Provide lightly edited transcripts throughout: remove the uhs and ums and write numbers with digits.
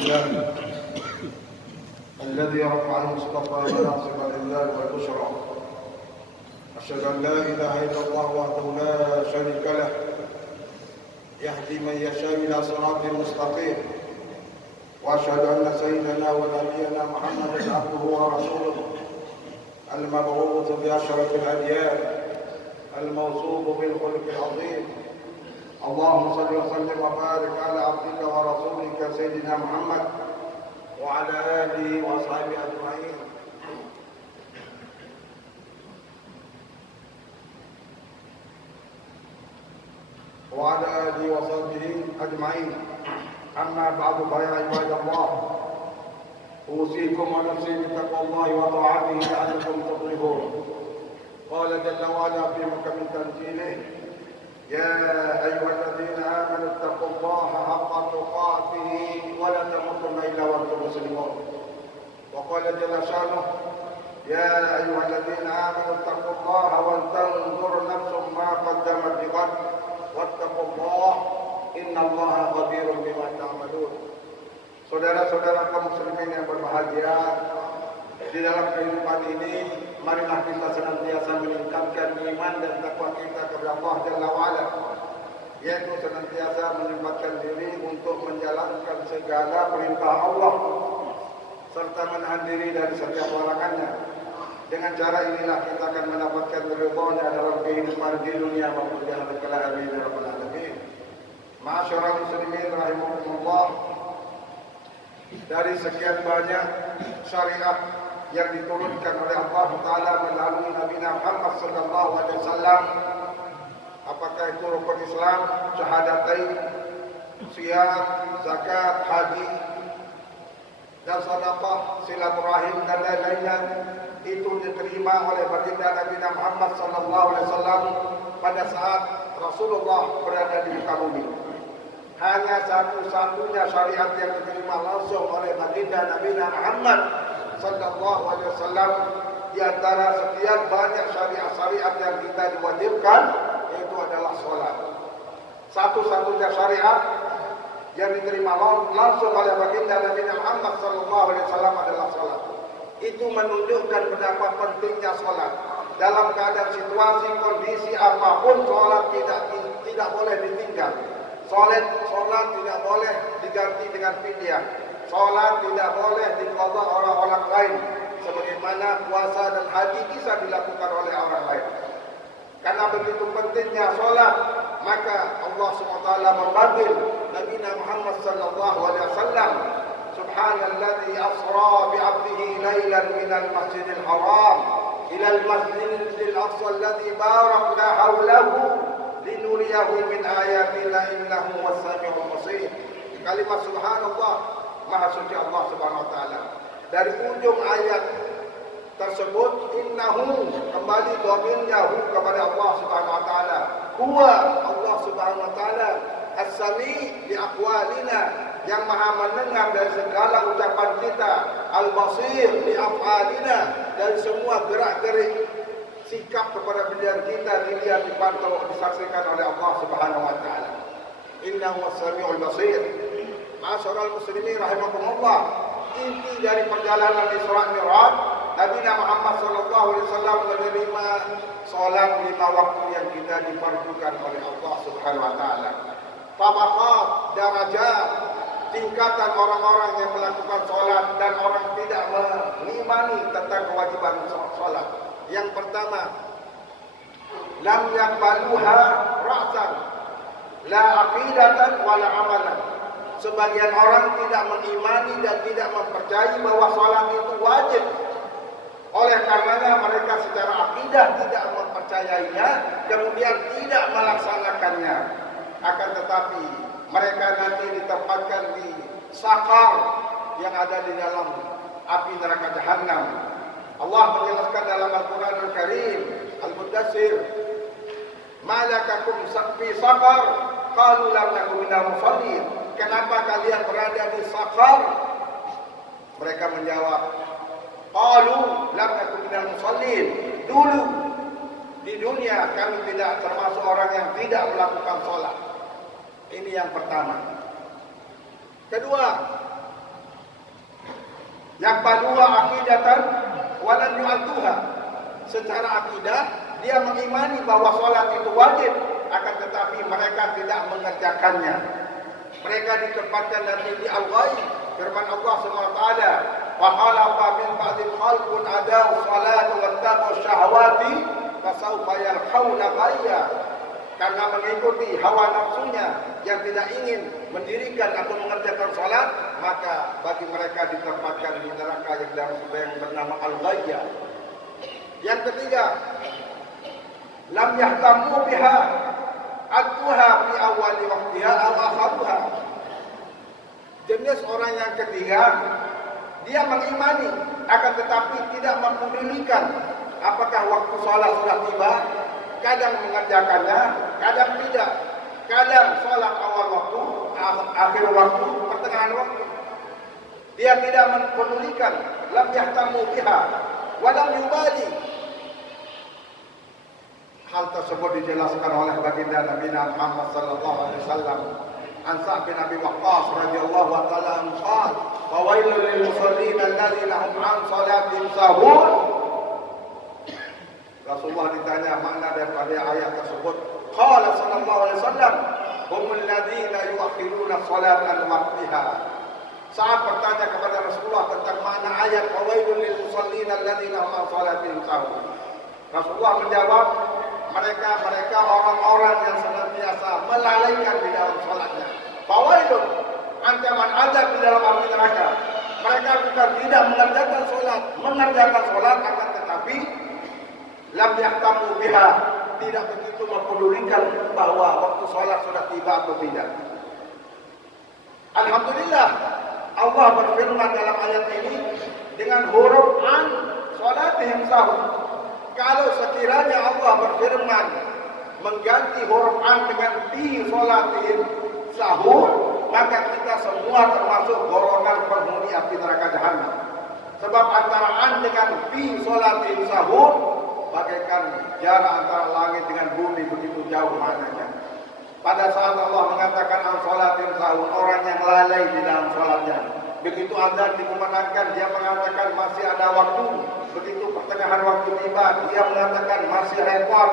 لله الذي رفع المصطفى مناصب الإنذار والبشرى. أشهد أن لا إله إلا الله وحده لا شريك له يهدي من يشاء إلى صراط مستقيم. وأشهد أن سيدنا ونبينا محمدا عبده ورسوله المبعوث بأشرف الأديان الموصوف بالخلق العظيم. اللهم صل وسلم وبارك على عبدك ورسولك سيدنا محمد وعلى آله وأصحابه أجمعين. وعلى آله وصحبه أجمعين. أما بعد فيا عباد الله، أوصيكم ونفسي بتقوى الله وطاعته لعلكم تفلحون. قال جل وعلا في محكم تنزيله: يا أيها الذين آمنوا اتقوا الله حق تقاته ولا تموتن إلا وأنتم مسلمون. وقال جل شأنه: يا أيها الذين آمنوا اتقوا الله ولتنظر نفس ما قدمت لغد واتقوا الله إن الله خبير بما تعملون. Saudara-saudara kaum muslimin yang berbahagia, di dalam kehidupan ini marilah kita senantiasa meningkatkan iman dan takwa kita kepada Allah Jalla wa'ala, yaitu senantiasa menyempatkan diri untuk menjalankan segala perintah Allah serta menahan diri dari setiap larangannya. Dengan cara inilah kita akan mendapatkan ridhonya dalam kehidupan di dunia maupun di akhirat kelak. Amin ya rabbal alamin. Ma'asyiral muslimin rahimakumullah, dari sekian banyak syariat yang diturunkan oleh Allah Ta'ala melalui Nabi Muhammad sallallahu alaihi wasallam, apakah itu rukun Islam, syahadatain, siyam, zakat, haji, dan sedekah, silaturahim dan lain-lainnya, itu diterima oleh baginda Nabi Muhammad sallallahu alaihi wasallam pada saat Rasulullah berada di muka bumi. Hanya satu-satunya syariat yang diterima langsung oleh baginda Nabi Muhammad sallallahu alaihi wasallam di antara sekian banyak syariat-syariat yang kita diwajibkan, yaitu adalah sholat. Satu-satunya syariat yang diterima langsung oleh baginda Nabi Muhammad sallallahu alaihi wasallam adalah sholat. Itu menunjukkan betapa pentingnya sholat. Dalam keadaan situasi kondisi apapun, sholat tidak boleh ditinggal. Sholat tidak boleh diganti dengan fidyah. Sholat tidak boleh diqadha orang lain, sebagaimana puasa dan haji bisa dilakukan oleh orang lain. Karena begitu pentingnya sholat, maka Allah SWT memanggil Nabi Muhammad sallallahu alaihi wasallam, Subhanalladzi asra bi'abdihi lailan minal masjidil haram ilal masjidil aqsa alladzi barakna hawlahu linuriyahu min ayatina innahu was-sami'ul basir. Kalimat subhanallah, maha suci Allah Subhanahu wa taala. Dari ujung ayat tersebut, innahu, kembali dhamirnya kepada Allah Subhanahu wa taala. Huwa, Allah Subhanahu wa taala, as-sami' bi aqwalina, yang maha mendengar dari segala ucapan kita, al-basir bi af'alina, dari semua gerak-gerik sikap kepada pilihan kita dilihat, dipantau, disaksikan oleh Allah Subhanahu wa taala. Innahu was-sami'ul basir. Ma'asyiral muslimin rahimakumullah, inti dari perjalanan Isra Mi'raj, Nabi Muhammad sallallahu alaihi wasallam menerima salat 5 waktu yang kita difardukan oleh Allah Subhanahu wa taala. Tabaqat, darajat, tingkatan orang-orang yang melakukan salat dan orang tidak mengimani tentang kewajiban salat. Yang pertama, lam yaqbaluha ra'san, la aqidatan wala amalan. Sebagian orang tidak mengimani dan tidak mempercayai bahwa salat itu wajib. Oleh karenanya mereka secara akidah tidak mempercayainya, kemudian tidak melaksanakannya. Akan tetapi mereka nanti ditempatkan di sakar yang ada di dalam api neraka Jahannam. Allah menjelaskan dalam Al-Quran Al-Karim, Al-Mudaththir, malakakum fi sakar, qalu lam naku minal musallin. Kenapa kalian berada di sakar? Mereka menjawab, qalu lam naku minal musallin. Dulu di dunia kami tidak termasuk orang yang tidak melakukan sholat. Ini yang pertama. Kedua, Yang kedua akidatan walan yu'atuha. Secara akidah dia mengimani bahwa salat itu wajib, akan tetapi mereka tidak mengerjakannya. Mereka ditempatkan nanti di al-ghaib. Firman Allah SWT, "Wa khalaqa min ba'dil khalqun ada'u salata wattaqu syahawati fasawfa yalqawna ghayya." Karena mengikuti hawa nafsunya yang tidak ingin mendirikan atau mengerjakan salat, maka bagi mereka ditempatkan di neraka yang bernama al-ghayya. Yang ketiga, lam yahtamu biha atuha fi awali waqtiha aw akharuha. Jenis orang yang ketiga, dia mengimani akan tetapi tidak mempedulikan apakah waktu salat sudah tiba, kadang mengerjakannya, kadang tidak. Kadang salat awal waktu, akhir waktu, pertengahan waktu. Dia tidak mempedulikan, lam yahtamu biha wa lam yubali. Hal tersebut dijelaskan oleh baginda Nabi Muhammad sallallahu alaihi wasallam. An Sa'd bin Abi Waqqas radhiyallahu ta'ala anhu qala, "Wa wailul lil musallin alladziina hum 'an salatihim sahun." Rasulullah ditanya makna daripada ayat tersebut. Qala sallallahu alaihi wasallam, "Humul ladziina yuakhiruna salata an waqtiha." Saat bertanya kepada Rasulullah tentang makna ayat "Wa wailul lil musallin alladziina hum 'an salatihim sahun." Rasulullah menjawab, mereka orang-orang yang senantiasa melalaikan di dalam salatnya. Fawailun, ancaman azab di dalam api neraka. Mereka bukan tidak mengerjakan salat akan tetapi lam yahtamu biha, tidak begitu mempedulikan bahwa waktu salat sudah tiba atau tidak. Alhamdulillah, Allah berfirman dalam ayat ini dengan huruf an salatihim sahun. Kalau sekiranya Allah berfirman mengganti huruf an dengan fi salatihim sahur, maka kita semua termasuk golongan penghuni api neraka jahanam. Sebab antara an dengan fi salatihim sahur bagaikan jarak antara langit dengan bumi, begitu jauh mananya. Pada saat Allah mengatakan an salatihim sahur, orang yang lalai di dalam salatnya. Begitu azan dikumandangkan, dia mengatakan masih ada waktu. Begitu pertengahan waktu tiba, dia mengatakan masih repot.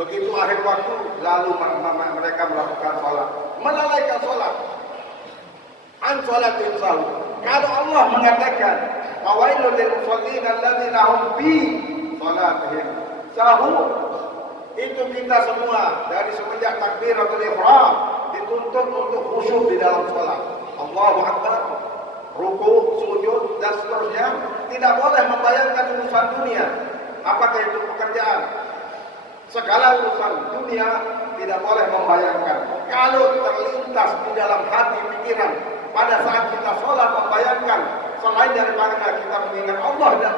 Begitu akhir waktu, lalu mereka melakukan salat, melalaikan salat. An salatin sahur. Kalau Allah mengatakan, "Fawailul lil musallin alladziina hum fi salatihim sahur," itu kita semua dari semenjak takbiratul ihram dituntut untuk khusyuk di dalam salat. Allahu Akbar, ruku, sujud dan seterusnya. Tidak boleh membayangkan urusan dunia. Apakah itu pekerjaan? Segala urusan dunia tidak boleh membayangkan. Kalau terlintas di dalam hati pikiran pada saat kita sholat membayangkan selain daripada kita mengingat Allah dan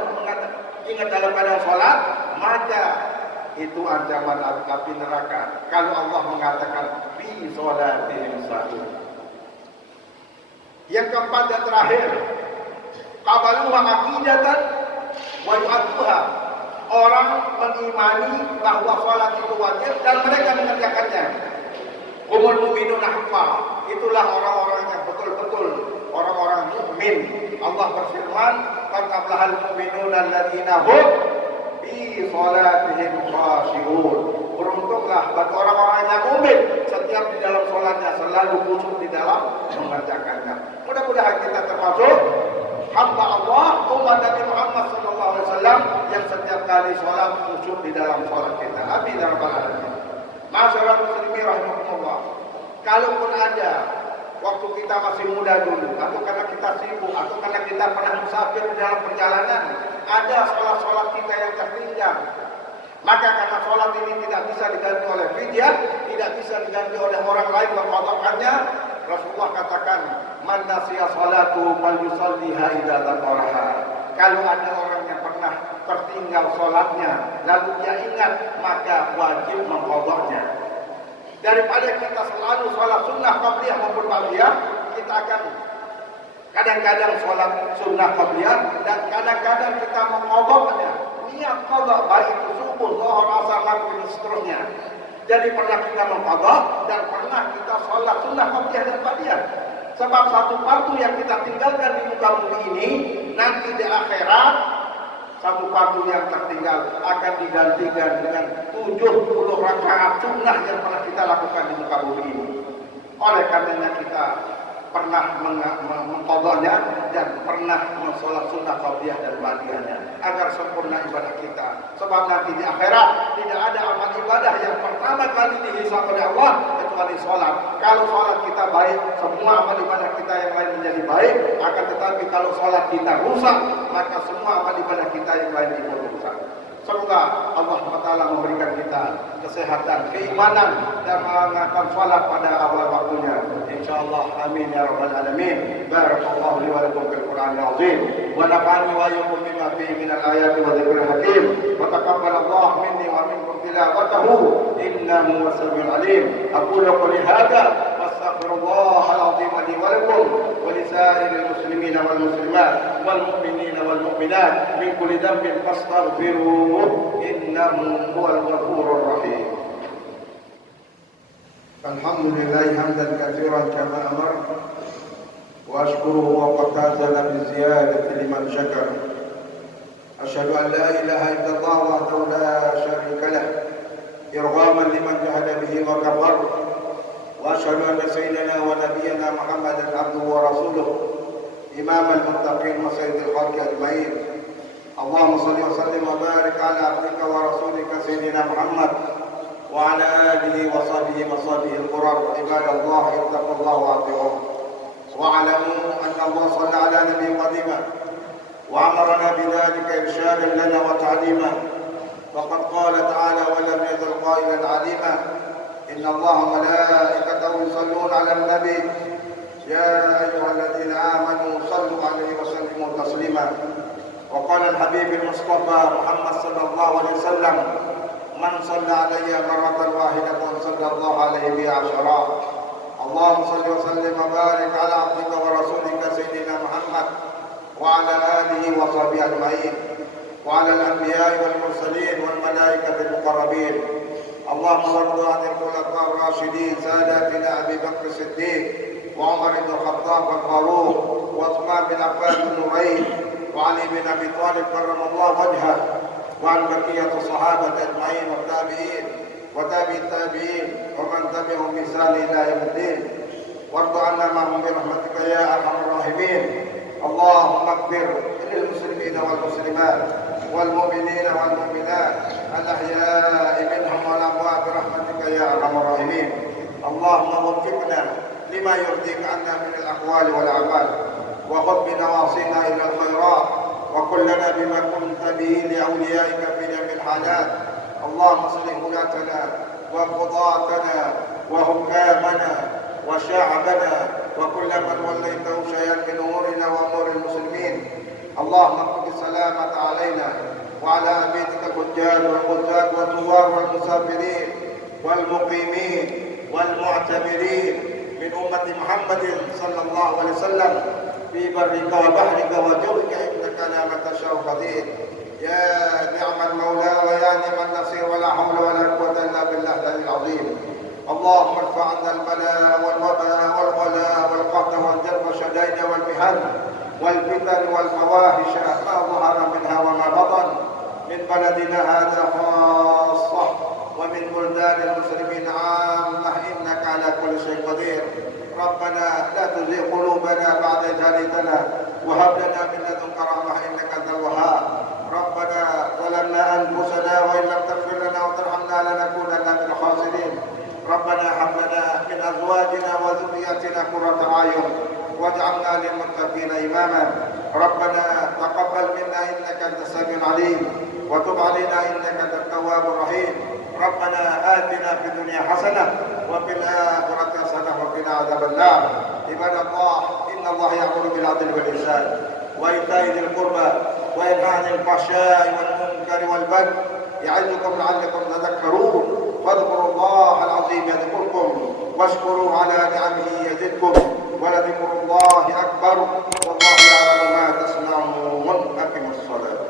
ingat dalam keadaan sholat, maka itu ancaman api neraka. Kalau Allah mengatakan fi sholatihim sahun. Yang keempat dan terakhir, qabaluha aqidatan wa yu'atuha. Orang mengimani bahwa salat itu wajib dan mereka mengerjakannya. Humul mu'minun haqqan. Itulah orang-orang yang betul-betul orang-orang mukmin. Allah berfirman, "Qad aflahal mu'minun alladziina hum fi salatihim khashi'un." Beruntunglah bagi orang-orang yang mukmin, setiap di dalam salatnya selalu khusyuk di dalam mengerjakannya. Mudah-mudahan kita termasuk hamba Allah, umat Nabi Muhammad SAW yang setiap kali salat khusyuk di dalam salat kita. Amin ya rabbal alamin. Masyaallah muslimin rahimakumullah. Kalaupun ada waktu kita masih muda dulu, atau karena kita sibuk, atau karena kita pernah musafir di dalam perjalanan, ada salat-salat kita yang tertinggal. Maka karena sholat ini tidak bisa diganti oleh fidyah, tidak bisa diganti oleh orang lain mengqadhakannya, Rasulullah katakan, "Man nasiya sholatu falyusalliha idza dzakaraha." Kalau ada orang yang pernah tertinggal sholatnya, lalu dia ingat, maka wajib mengqadhanya. Daripada kita selalu sholat sunnah qabliyah maupun ba'diyah, kita akan kadang-kadang sholat sunnah qabliyah dan kadang-kadang kita mengqadhanya. Niat qadha baik itu subuh, zuhur, asar, maghrib dan seterusnya. Jadi pernah kita mengqadha dan pernah kita sholat sunnah qabliyah dan ba'diyah. Sebab satu fardu yang kita tinggalkan di muka bumi ini, nanti di akhirat satu fardu yang tertinggal akan digantikan dengan 70 rakaat sunnah yang pernah kita lakukan di muka bumi ini. Oleh karenanya kita pernah mengqadhanya dan pernah mensolat sunnah qabliyah dan ba'diyahnya agar sempurna ibadah kita. Sebab nanti di akhirat tidak ada amal ibadah yang pertama kali dihisab oleh Allah kecuali sholat. Kalau sholat kita baik, semua amal ibadah kita yang lain menjadi baik. Akan tetapi kalau sholat kita rusak, maka semua amal ibadah kita yang lain ikut rusak. Semoga Allah SWT memberikan kita kesehatan, keimanan dan mengamalkan salat pada awal waktunya. Insyaallah, amin ya rabbal alamin. Barakallahu li wa lakum fil Qur'anil azim wa nafa'ani wa iyyakum bima fihi minal ayati wa dzikril hakim. Wa taqabbalallahu minni wa minkum tilawatahu innahu was-sami'ul alim. Aqulu qawli hadza wastaghfirullah al-azim li wa lakum wa li sa'iril muslimina wal muslimat wal mu'minina wal mu'minat min kulli dhanbin fastaghfiruhu innahu huwal ghafurur rahim. Alhamdulillah hamdan katsiran kama amar wa ashkuruhu wa qad tazala bi ziyadati liman syakar. Asyhadu an la ilaha illallah wahdahu la syarika lah irghaman liman jahada bihi wa kafar. Wa asyhadu anna sayyidana wa nabiyyana Muhammadan abduhu wa rasuluh imamal muttaqin wa sayyidil khalqi ajmain. Allahumma salli wa sallim wa barik ala abdika wa rasulika sayyidina Muhammad wa ala alihi wa sahbihi wa sahbihi al-qurar. Ibadallah ittaqullaha wa ati'uh wa alamu anna Allah shalla ala nabiyyin qadima wa amarna bidhalika irshadan lana wa ta'lima. Faqad qala ta'ala wa lam yazal qailan 'alima inna Allaha wa malaikatahu yusalluna 'alan nabi ya ayyuhalladhina amanu sallu 'alaihi wa sallimu taslima. وقال الحبيب المصطفى محمد صلى الله عليه وسلم من صلى علي مرة واحدة صلى الله عليه بها عشرا. اللهم صل وسلم وبارك على عبدك ورسولك سيدنا محمد وعلى آله وصحبه أجمعين وعلى الأنبياء والمرسلين والملائكة المقربين. اللهم وارض عن الخلفاء الراشدين ساداتنا أبي بكر الصديق وعمر بن الخطاب الفاروق وعثمان بن عفان النورين وعلي بن أبي طالب كرم الله وجهه وعن بقية الصحابة أجمعين والتابعين وتابعي التابعين ومن تبعهم بإحسان إلى يوم الدين. وارض عنا معهم برحمتك يا أرحم الراحمين. اللهم اغفر للمسلمين والمسلمات والمؤمنين والمؤمنات الأحياء منهم والأموات برحمتك يا أرحم الراحمين. اللهم وفقنا لما يرضيك عنا من الأقوال والأعمال وخذ بنواصينا إلى الخيرات وكن لنا بما كنت به لأوليائك في جميع الحالات. اللهم اصلح ولاتنا وقضاتنا وحكامنا وشعبنا وكل من وليته شيئا من أمورنا وأمور المسلمين. اللهم اقض السلامة علينا وعلى بيتك الحجاج والقزاة والزوار والمسافرين والمقيمين والمعتمرين من أمة محمد صلى الله عليه وسلم في برك وبحرك وجرك إنك لا ما تشاء قدير. يا نعم المولى ويا نعم النصير ولا حول ولا قوة إلا بالله العلي العظيم. اللهم ارفع عنا البلاء والوباء والغلاء والقحط والجر والشدائد والمحن والفتن والفواحش ما ظهر منها وما بطن من بلدنا هذا خاصة ومن بلدان المسلمين عامة إنك على كل شيء قدير. ربنا لا تزغ قلوبنا بعد إذ هديتنا وهب لنا من لدنك رحمة إنك أنت الوهاب. ربنا ظلمنا أنفسنا وإن لم تغفر لنا وترحمنا لنكونن من الخاسرين. ربنا هب لنا من أزواجنا وذرياتنا قرة أعين واجعلنا للمتقين إماما. ربنا تقبل منا إنك أنت السميع العليم وتب علينا إنك أنت التواب الرحيم. ربنا آتنا في الدنيا حسنة وفي الآخرة حسنة وقنا عذاب النار. عباد الله إن الله يأمر بالعدل والإحسان وإيتاء ذي القربى وينهى عن الفحشاء والمنكر والبغي يعظكم لعلكم تذكرون. فاذكروا الله العظيم يذكركم واشكروا على نعمه يزدكم ولذكر الله أكبر والله يعلم ما تصنعون. أقم الصلاة.